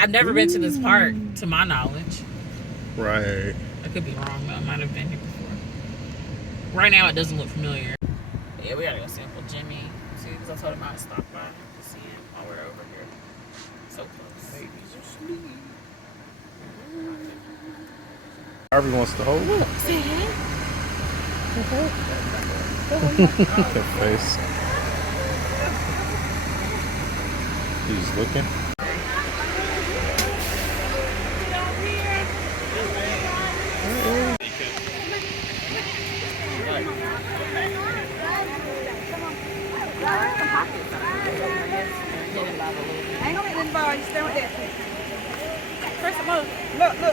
I've never been to this park, to my knowledge. Right. I could be wrong, though. I might have been here before. Right now, it doesn't look familiar. Yeah, we gotta go see Uncle Jimmy, too, because I told him I'd stop by to see him while we're over here. So close. Babies asleep. Harvey wants to hold up. Good face. He's looking.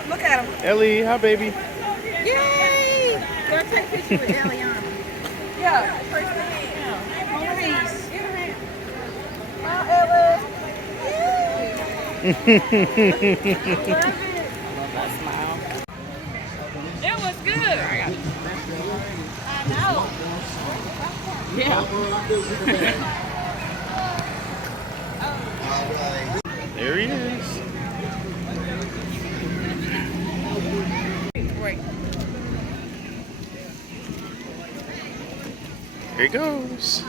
Look at him. Ellie, hi baby. Yay! Go take a picture with Ellie on him. Yeah. First thing. Hi, Ellie. That smile. It was good. I know. Yeah. There he is. Great. Here he goes.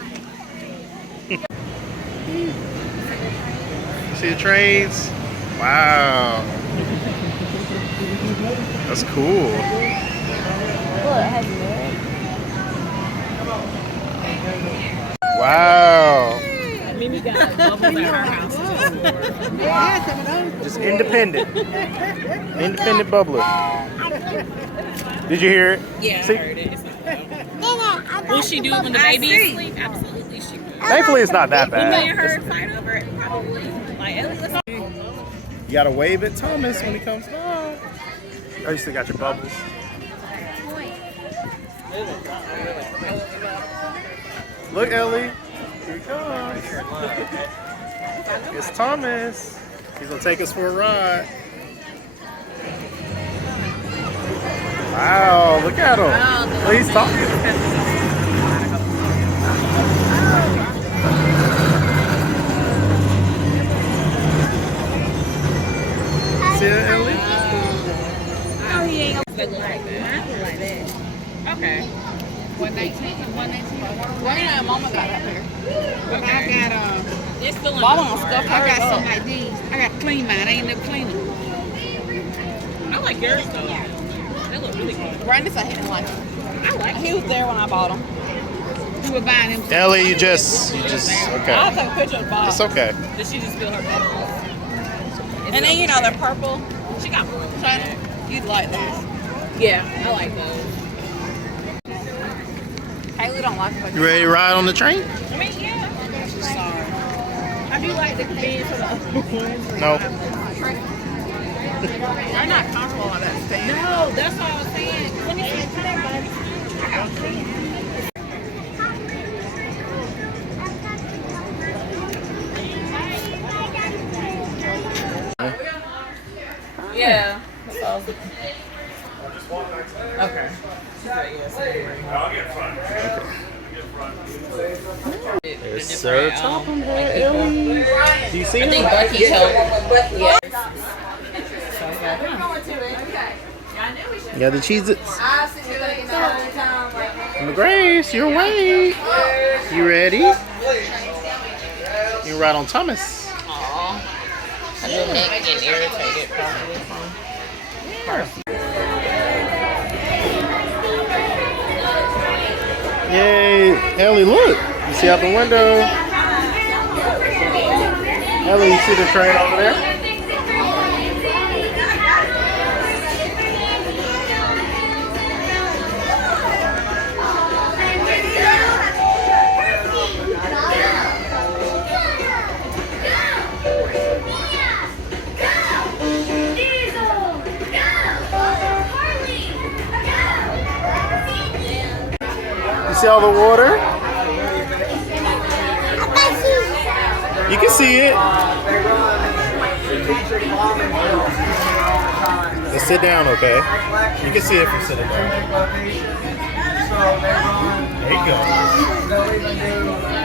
See the trains? Wow. That's cool. Wow. Mimi got bubbles at her house, too. Just independent. Independent bubbler. Did you hear it? Yeah, See? I heard it. It's not bad. Will she do it when the baby is asleep? Absolutely, she will. Thankfully, it's not that Me and bad. her fight over it, probably. Like, Ellie, let's You gotta wave at Thomas when he comes by. Oh, you still got your bubbles. Look, Ellie. Here he comes. It's Thomas. He's gonna take us for a ride. Wow, look at him. Look, he's talking. See it, Ellie? Oh, he ain't look like that. like that. Okay. 119. Well, yeah, Mama got up there. But Okay. I got It's still in bottle the on stuff. I got some like these. I got to clean mine. I ain't never cleaned them. I like yours, though. They look really good. Right, this I hadn't like. I like He was there when I bought them. He was buying them. Ellie, you just, I'll okay. take a picture of the box. It's okay. Did she just fill her bubbles? And then, you know, they're purple. She got one. China. You'd like those. Yeah, I like those. Haley don't like them. You ready to ride on the train? I mean, yeah. Sorry. I do like the convenience of the other ones. No. They're not comfortable on that stand. No, that's what I was saying. Let me see. I got yeah. That's all. Okay. I'll get front. There's Sir Topham here, Ellie. Do you see I him? think Bucky's helping. Yeah. You got the Cheez-Its. Grace, you're awake. You ready? You can ride on Thomas. Aww. I know Nick getting irritated probably. Yay. Ellie, look. You see out the window. Ellie, you see the train over there? You see all the water? You can see it. Just sit down, okay? You can see it from sitting down. There you go.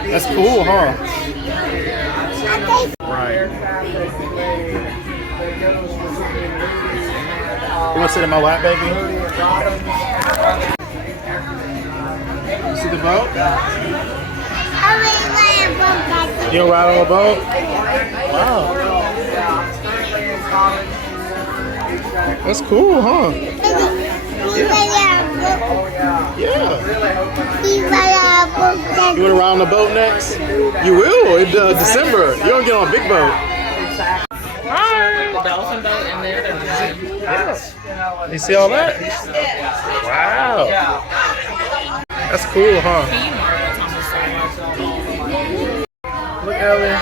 That's cool, huh? Right. You want to sit in my lap, baby? You see the boat? You don't ride on a boat? Wow. That's cool, huh? Yeah. You want to ride on the boat next? You will in December. You don't get on a big boat. The dolphin boat in there. You see all that? Wow. That's cool, huh? Look, Ellie.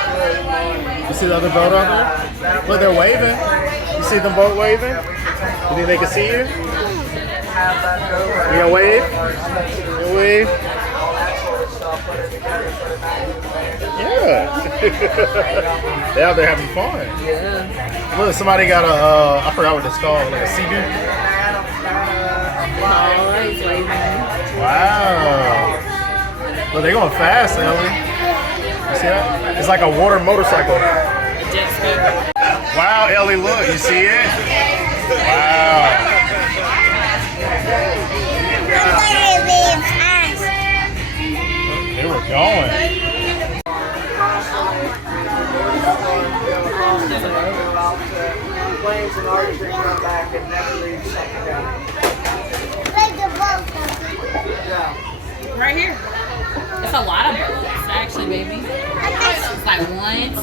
You see the other boat out there? Look, they're waving. You see them boat waving? You think they can see you? You gonna wave? You gonna wave? Yeah. They're out there having fun. Yeah. Look, somebody got a, I forgot what it's called, like a sea doo. Oh, he's waving. Wow. Look, they're going fast, Ellie. You see that? It's like a water motorcycle. Jet ski. Wow, Ellie, look, you see it? Wow. They were going. Right here. It's a lot of boats, actually, baby. It's like 1, 2,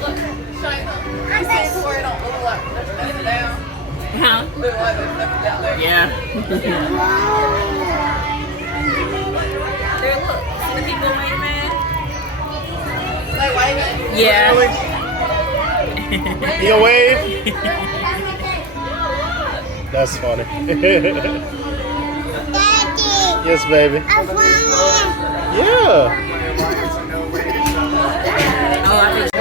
look. Huh? Yeah. There, look. See the people waving? Like waving? Yeah. You gonna wave? That's funny. Yes, baby. Yeah. Oh, I think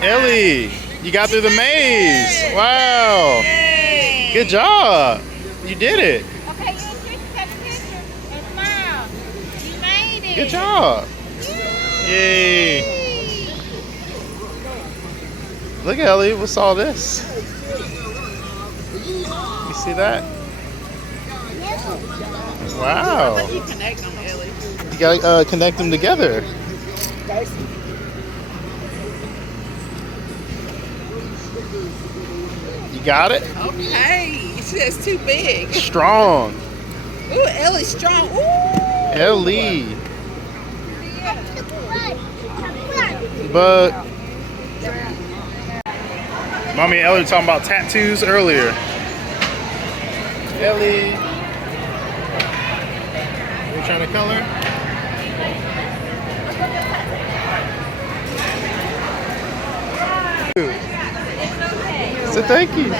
Ellie, you got through the maze. Wow. Good job. You did it. Okay, you take a picture and smile. You made it. Good job. Yay. Look, Ellie, what's all this? You see that? Wow. You connect them, Ellie. You gotta connect them together. You got it? Okay. It's too big. Strong. Ooh, Ellie's strong. Ooh. Ellie. But Mommy and Ellie were talking about tattoos earlier. Ellie. You trying to color? So thank you.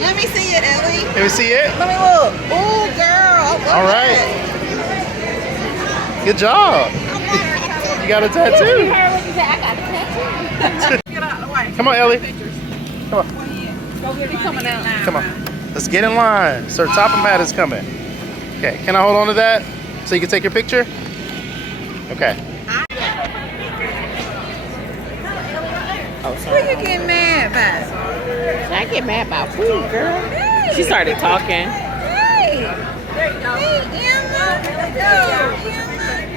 Let me see it, Ellie. Let me see it. Let me look. Ooh, girl. All right. Good job. You got a tattoo. I got a tattoo. Get out of the way. Come on, Ellie. Come on. Go get it coming out now. Come on. Let's get in line. Sir Topham is coming. Okay. Can I hold on to that so you can take your picture? Okay. Oh, Who sorry. you getting mad by? I get mad about food, girl. She started talking. Hey. Hey, Emma. Emma.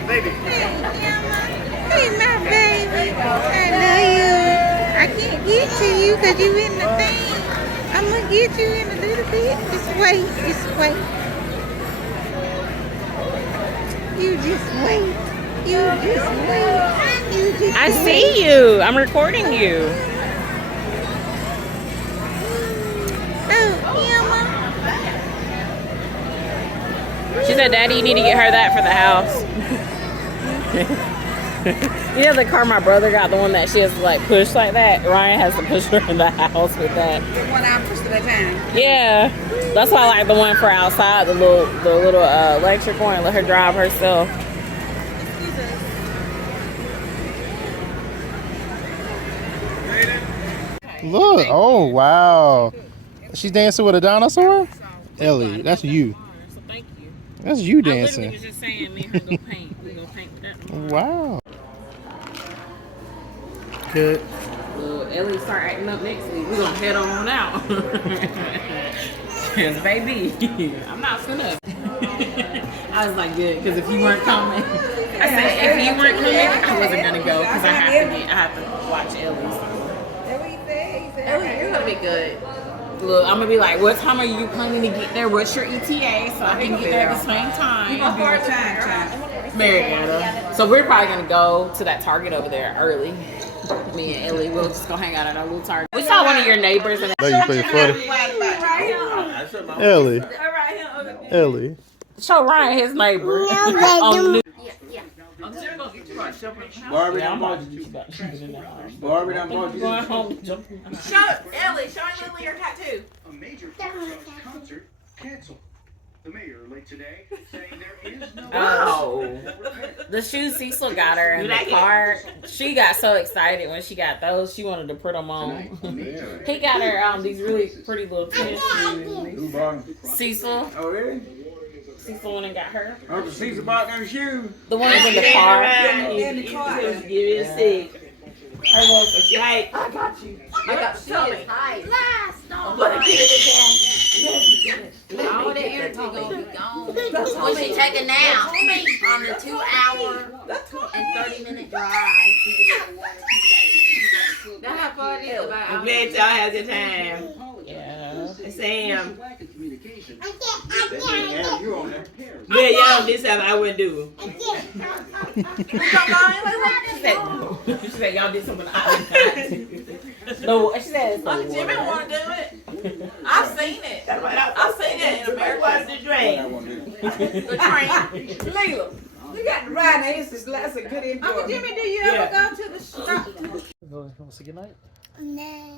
Baby. Hey, Emma. Hey, my baby. I love you. I can't get to you because you in the thing. I'm going to get you in a little bit. Just wait. Just wait. You just wait. You just wait. You just I wait. see you. I'm recording you. Oh, Emma. She said, Daddy, you need to get her that for the house. You know the car my brother got, the one that she has to like push like that? Ryan has to push her in the house with that. The one I pushed at a time. Yeah. That's why I like the one for outside, the little electric one, let her drive herself. Look. Oh, wow. She's dancing with a dinosaur? Ellie, that's you. So thank you. That's you I literally dancing. was just saying me and her go paint. We go paint with that tomorrow. Wow. Good. Well, Ellie start acting up next week. We're gonna head on out. Cause baby, I'm not finna. I was like, good, because if you weren't coming, I said if you weren't coming, I wasn't gonna go because I have to watch Ellie. So. Ellie, you're gonna be good. Look, I'm gonna be like, what time are you planning to get there? What's your ETA so I can get there at the same time? You gonna part-time. Marietta. So we're probably gonna go to that Target over there early. Me and Ellie, we'll just go hang out at our little Target. We saw one of your neighbors and Now you play funny. Ellie. Ellie. show Ryan his neighbor. Barbie done bought you. Barbie done bought you. Going home. Show Ellie, show Lily your tattoo. A major rock concert canceled. The mayor late today saying there is no Oh. The shoes Cecil got her in the car. She got so excited when she got those. She wanted to put them on. He got her these really pretty little tennis shoes. Who bought them? Cecil. Oh, really? Cecil went and got her. Uncle Caesar bought them shoes. The ones in the car. In the car. Give me a stick. Her little She height. I got Tommy. All the energy gonna be gone. When she take a nap on the 2-hour and 30-minute drive. That's how far it is I'm about. glad y'all had a good time. Yeah. Sam. Yeah, you on there. Yeah, y'all this time I wouldn't do. She said y'all did something I didn't. No, she said it's Uncle Jimmy wanna do it. I've seen it. I've seen it in America. What's the I drink? won't do it. The train. Leila, you got to ride now. It's a good Uncle enjoyment. Jimmy, do you ever go to the shop? Want to say goodnight? No.